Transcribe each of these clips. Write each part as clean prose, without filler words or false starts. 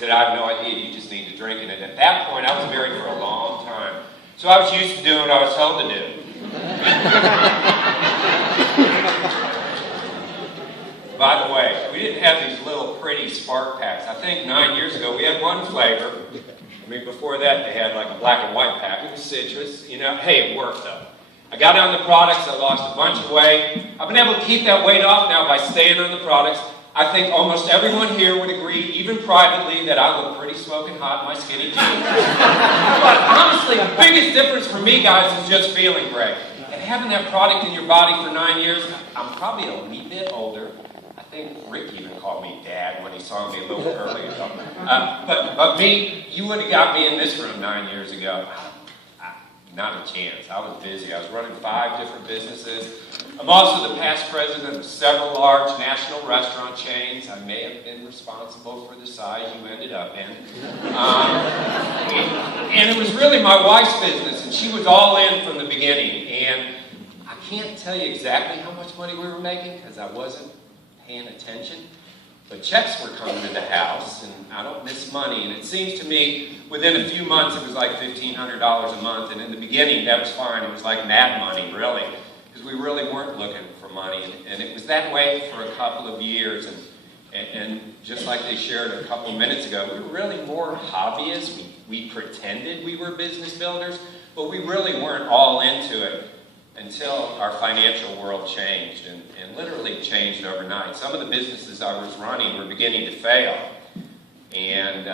said, I have no idea, you just need to drink it. And at that point, I was married for a long time. So I was used to doing what I was told to do. By the way, we didn't have these little pretty spark packs. I think 9 years ago, we had one flavor. I mean, before that, they had like a black and white pack. It was citrus. You know, hey, it worked though. I got on the products. I lost a bunch of weight. I've been able to keep that weight off now by staying on the products. I think almost everyone here would agree, even privately, that I look pretty smoking hot in my skinny jeans. But honestly, the biggest difference for me, guys, is just feeling great. And having that product in your body for 9 years, I'm probably a wee bit older. I think Rick even called me Dad when he saw me a little earlier. But me, you would have got me in this room 9 years ago. Not a chance. I was busy. I was running 5 different businesses. I'm also the past president of several large national restaurant chains. I may have been responsible for the size you ended up in. And it was really my wife's business, and she was all in from the beginning. And I can't tell you exactly how much money we were making because I wasn't paying attention. But checks were coming to the house, and I don't miss money. And it seems to me, within a few months, it was like $1,500 a month. And in the beginning, that was fine. It was like mad money, really, because we really weren't looking for money. And it was that way for a couple of years. And just like they shared a couple minutes ago, we were really more hobbyists. We pretended we were business builders, but we really weren't all into it until our financial world changed, and literally changed overnight. Some of the businesses I was running were beginning to fail. And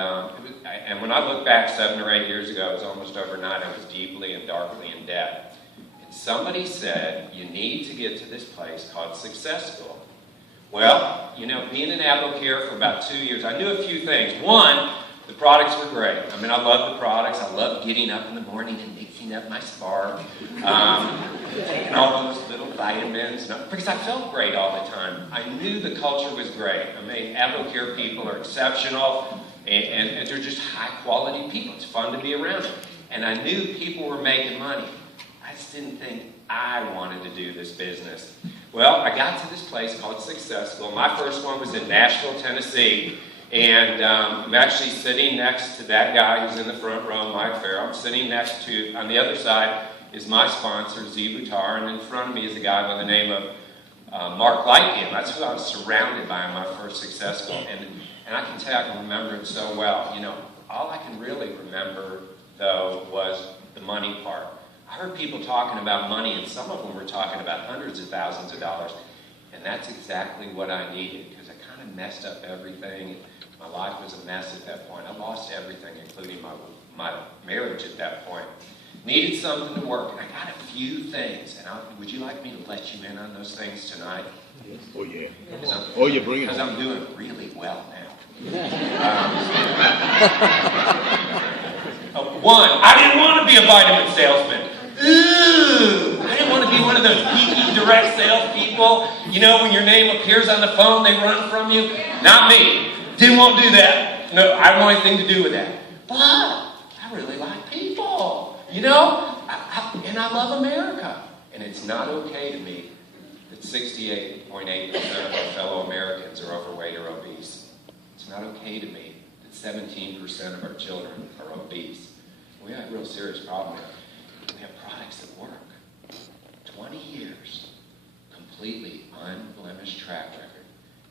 when I look back 7 or 8 years ago, it was almost overnight. I was deeply and darkly in debt. And somebody said, you need to get to this place called Success School. Well, you know, being in AdvoCare for about 2 years, I knew a few things. One, the products were great. I mean, I love the products. I love getting up in the morning and mixing up my Spark. Taking all those little vitamins, because I felt great all the time. I knew the culture was great. I mean, AdvoCare people are exceptional, and they're just high-quality people. It's fun to be around them. And I knew people were making money. I just didn't think I wanted to do this business. Well, I got to this place called Success School. My first one was in Nashville, Tennessee. And I'm actually sitting next to that guy who's in the front row, Mike Farrell. I'm sitting next to, on the other side, is my sponsor, Z Buttar, and in front of me is a guy by the name of Mark Lightgame. That's who I was surrounded by in my first Success School. And I can tell you, I can remember it so well. You know, all I can really remember, though, was the money part. I heard people talking about money, and some of them were talking about hundreds of thousands of dollars. And that's exactly what I needed, because I kind of messed up everything. My life was a mess at that point. I lost everything, including my marriage at that point. Needed something to work, and I got a few things. And would you like me to let you in on those things tonight? Oh, yeah. Oh, you bring it. Because I'm doing really well now. One, I didn't want to be a vitamin salesman. Ooh, I didn't want to be one of those geeky direct salespeople. You know, when your name appears on the phone, they run from you. Not me. Didn't want to do that. No, I don't want anything to do with that. But I really like people. You know, and I love America. And it's not okay to me that 68.8% of our fellow Americans are overweight or obese. It's not okay to me that 17% of our children are obese. We have a real serious problem here. We have products that work. 20 years, completely unblemished track record.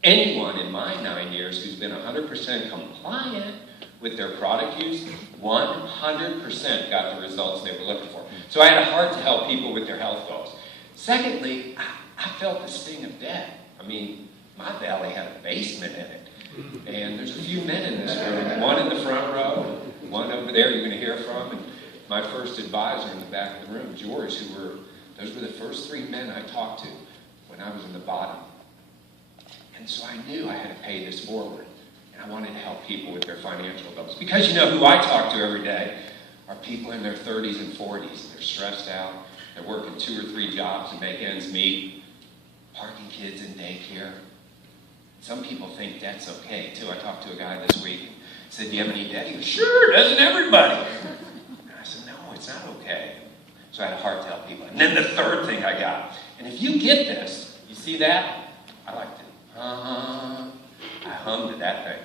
Anyone in my 9 years who's been 100% compliant with their product use, 100% got the results they were looking for. So I had a heart to help people with their health goals. Secondly, I felt the sting of debt. I mean, my valley had a basement in it. And there's a few men in this room, one in the front row, one over there you're going to hear from, and my first advisor in the back of the room, George, those were the first 3 men I talked to when I was in the bottom. And so I knew I had to pay this forward. And I wanted to help people with their financial goals. Because you know who I talk to every day are people in their 30s and 40s. They're stressed out. They're working 2 or 3 jobs to make ends meet. Parking kids in daycare. Some people think debt's okay, too. I talked to a guy this week and said, do you have any debt? He goes, sure, doesn't everybody? And I said, no, it's not okay. So I had a heart to help people. And then the third thing I got. And if you get this, you see that? I like to, I hummed to that thing.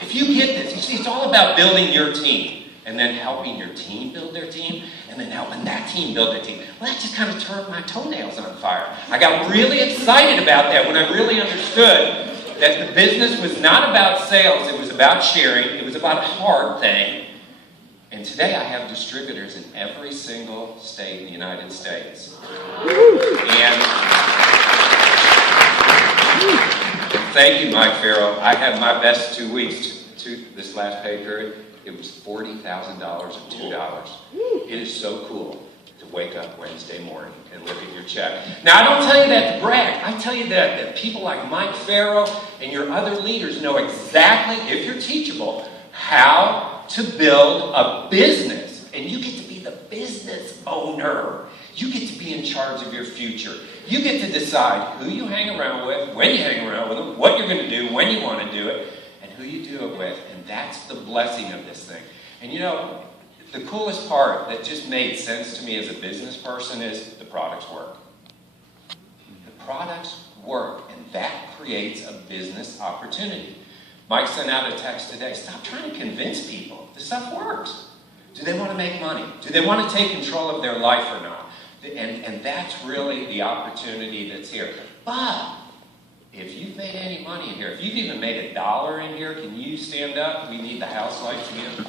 If you get this, you see, it's all about building your team and then helping your team build their team and then helping that team build their team. Well, that just kind of turned my toenails on fire. I got really excited about that when I really understood that the business was not about sales, it was about sharing, it was about a hard thing. And today I have distributors in every single state in the United States. And thank you, Mike Farrell. I had my best 2 weeks to this last pay period. It was $40,000 and $2. It is so cool to wake up Wednesday morning and look at your check. Now, I don't tell you that to brag. I tell you that people like Mike Farrell and your other leaders know exactly, if you're teachable, how to build a business. And you get to be the business owner. You get to be in charge of your future. You get to decide who you hang around with, when you hang around with them, what you're going to do, when you want to do it, and who you do it with. And that's the blessing of this thing. And you know, the coolest part that just made sense to me as a business person is the products work. The products work, and that creates a business opportunity. Mike sent out a text today. Stop trying to convince people. This stuff works. Do they want to make money? Do they want to take control of their life or not? And that's really the opportunity that's here. But if you've made any money in here, if you've even made $1 in here, can you stand up? We need the house lights again.